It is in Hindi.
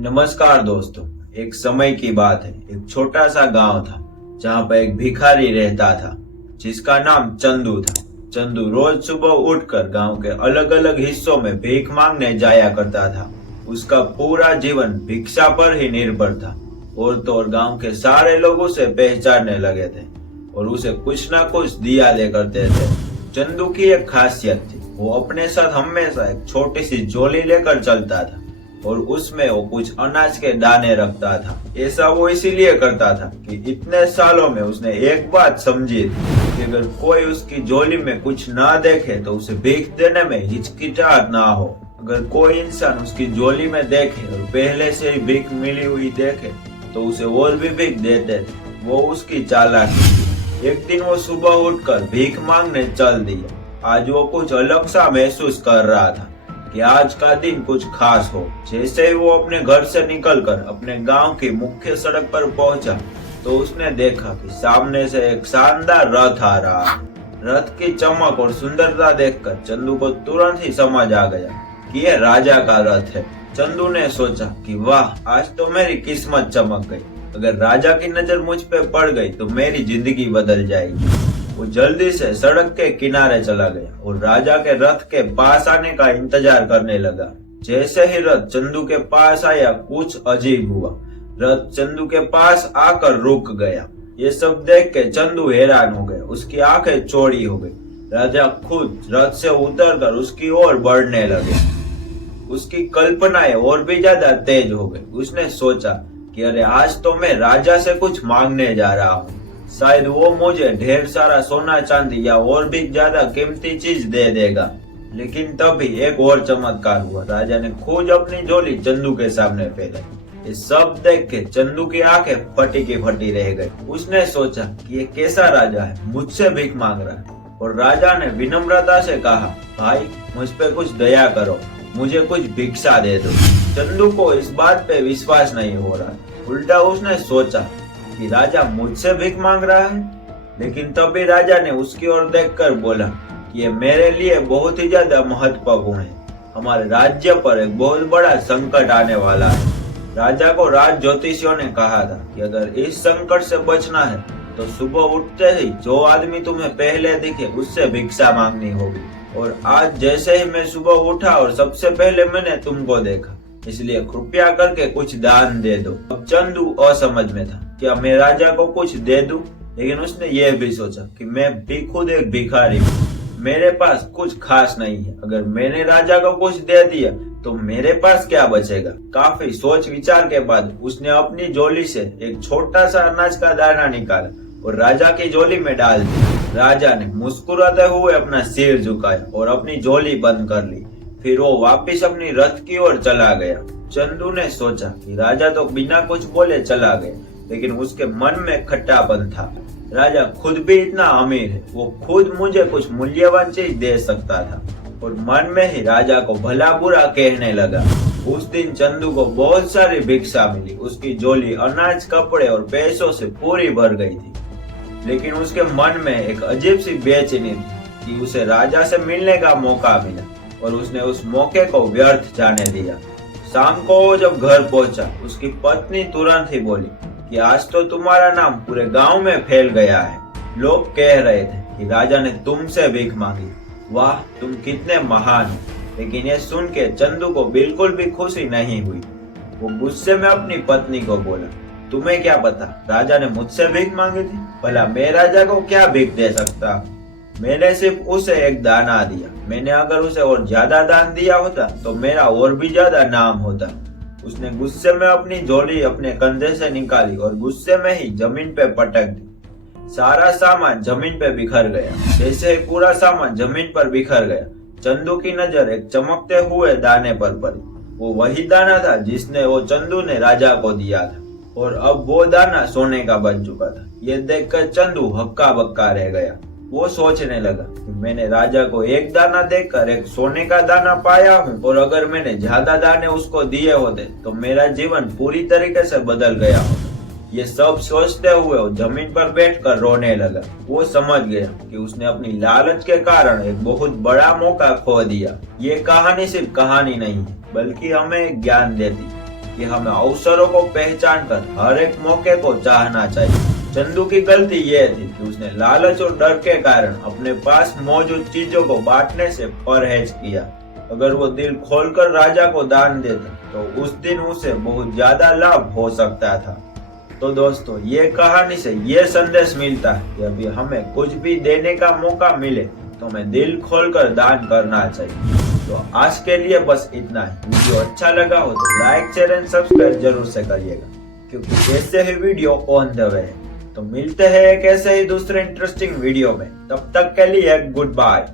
नमस्कार दोस्तों। एक समय की बात है। एक छोटा सा गांव था जहां पर एक भिखारी रहता था जिसका नाम चंदू था। चंदू रोज सुबह उठकर गांव के अलग अलग हिस्सों में भीख मांगने जाया करता था। उसका पूरा जीवन भिक्षा पर ही निर्भर था और तो और गांव के सारे लोग उसे पहचानने लगे थे और उसे कुछ ना कुछ दिया दे करते थे। चंदू की एक खासियत थी, वो अपने साथ हमेशा एक छोटी सी झोली लेकर चलता था और उसमें वो कुछ अनाज के दाने रखता था। ऐसा वो इसीलिए करता था कि इतने सालों में उसने एक बात समझी थी कि अगर कोई उसकी झोली में कुछ ना देखे तो उसे भीख देने में हिचकिचाहट ना हो। अगर कोई इंसान उसकी झोली में देखे और पहले से ही भीख मिली हुई देखे तो उसे और भी भीख देते थे। वो उसकी चालाकी थी। एक दिन वो सुबह उठकर भीख मांगने चल दिया। आज वो कुछ अलग सा महसूस कर रहा था कि आज का दिन कुछ खास हो। जैसे ही वो अपने घर से निकलकर अपने गांव की मुख्य सड़क पर पहुंचा तो उसने देखा कि सामने से एक शानदार रथ आ रहा है। रथ की चमक और सुंदरता देखकर चंदू को तुरंत ही समझ आ गया कि यह राजा का रथ है। चंदू ने सोचा कि वाह, आज तो मेरी किस्मत चमक गई। अगर राजा की नजर मुझ पे पड़ गई तो मेरी जिंदगी बदल जाएगी। वो जल्दी से सड़क के किनारे चला गया और राजा के रथ के पास आने का इंतजार करने लगा। जैसे ही रथ चंदू के पास आया कुछ अजीब हुआ। रथ चंदू के पास आकर रुक गया। ये सब देख के चंदू हैरान हो गया। उसकी आंखें चौड़ी हो गई। राजा खुद रथ से उतरकर उसकी ओर बढ़ने लगे। उसकी कल्पनाएं और भी ज्यादा तेज हो गई। उसने सोचा कि अरे, आज तो मैं राजा से कुछ मांगने जा रहा हूँ। शायद वो मुझे ढेर सारा सोना चांदी या और भी ज्यादा कीमती चीज दे देगा। लेकिन तभी एक और चमत्कार हुआ। राजा ने खुद अपनी झोली चंदू के सामने फैलाई। ये सब देख के चंदू की आंखें फटी की फटी रह गई। उसने सोचा कि ये कैसा राजा है, मुझसे भीख मांग रहा है। और राजा ने विनम्रता से कहा, भाई मुझ पे कुछ दया करो, मुझे कुछ भिक्षा दे दो। चंदू को इस बात पे विश्वास नहीं हो रहा। उल्टा उसने सोचा कि राजा मुझसे भीख मांग रहा है। लेकिन तभी राजा ने उसकी ओर देखकर बोला कि ये मेरे लिए बहुत ही ज्यादा महत्वपूर्ण है। हमारे राज्य पर एक बहुत बड़ा संकट आने वाला है। राजा को राज ज्योतिषियों ने कहा था कि अगर इस संकट से बचना है तो सुबह उठते ही जो आदमी तुम्हें पहले दिखे उससे भिक्षा मांगनी होगी। और आज जैसे ही मैं सुबह उठा और सबसे पहले मैंने तुमको देखा, इसलिए कृपया करके कुछ दान दे दो। अब चंदू असमझ में था, क्या मैं राजा को कुछ दे दूं? लेकिन उसने यह भी सोचा कि मैं भी खुद एक भिखारी हूँ, मेरे पास कुछ खास नहीं है। अगर मैंने राजा को कुछ दे दिया तो मेरे पास क्या बचेगा? काफी सोच विचार के बाद उसने अपनी झोली से एक छोटा सा अनाज का दाना निकाला और राजा की झोली में डाल दिया। राजा ने मुस्कुराते हुए अपना सिर झुकाया और अपनी झोली बंद कर ली। फिर वो वापिस अपनी रथ की ओर चला गया। चंदू ने सोचा कि राजा तो बिना कुछ बोले चला गया, लेकिन उसके मन में खट्टापन था। राजा खुद भी इतना अमीर है, वो खुद मुझे कुछ मूल्यवान चीज दे सकता था। और मन में ही राजा को भला बुरा कहने लगा। उस दिन चंदू को बहुत सारी भिक्षा मिली। उसकी झोली अनाज, कपड़े और पैसों से पूरी भर गई थी। लेकिन उसके मन में एक अजीब सी बेचैनी थी कि उसे राजा से मिलने का मौका मिला और उसने उस मौके को व्यर्थ जाने दिया। शाम को वो जब घर पहुंचा, उसकी पत्नी तुरंत ही बोली कि आज तो तुम्हारा नाम पूरे गांव में फैल गया है। लोग कह रहे थे कि राजा ने तुमसे भीख मांगी। वाह, तुम कितने महान हो। लेकिन ये सुन के चंदू को बिल्कुल भी खुशी नहीं हुई। वो गुस्से में अपनी पत्नी को बोला, तुम्हें क्या पता राजा ने मुझसे भीख मांगी थी? भला मैं राजा को क्या भीख दे सकता? मैंने सिर्फ उसे एक दाना दिया। मैंने अगर उसे और ज्यादा दान दिया होता तो मेरा और भी ज्यादा नाम होता। उसने गुस्से में अपनी झोली अपने कंधे से निकाली और गुस्से में ही जमीन पे पटक दी। सारा सामान जमीन पे बिखर गया। जैसे ही पूरा सामान जमीन पर बिखर गया, चंदू की नजर एक चमकते हुए दाने पर पड़ी। वो वही दाना था जिसने वो चंदू ने राजा को दिया था और अब वो दाना सोने का बन चुका था। ये देखकर चंदू हक्का बक्का रह गया। वो सोचने लगा कि मैंने राजा को एक दाना देकर एक सोने का दाना पाया हूँ और अगर मैंने ज्यादा दाने उसको दिए होते तो मेरा जीवन पूरी तरीके से बदल गया होता। ये सब सोचते हुए वो जमीन पर बैठकर रोने लगा। वो समझ गया कि उसने अपनी लालच के कारण एक बहुत बड़ा मौका खो दिया। ये कहानी सिर्फ कहानी नहीं है, बल्कि हमें ज्ञान देती कि हमें अवसरों को पहचान कर हर एक मौके को चाहना चाहिए। चंदू की गलती यह थी कि उसने लालच और डर के कारण अपने पास मौजूद चीजों को बांटने से परहेज किया। अगर वो दिल खोलकर राजा को दान देता तो उस दिन उसे बहुत ज्यादा लाभ हो सकता था। तो दोस्तों, ये कहानी से ये संदेश मिलता है कि अभी हमें कुछ भी देने का मौका मिले तो हमें दिल खोलकर दान करना चाहिए। तो आज के लिए बस इतना ही। वीडियो अच्छा लगा हो तो लाइक, शेयर एंड सब्सक्राइब जरूर से करिएगा, क्योंकि ऐसे ही वीडियो ऑन द वे है। तो मिलते हैं एक ऐसे ही दूसरे इंटरेस्टिंग वीडियो में। तब तक के लिए गुड बाय।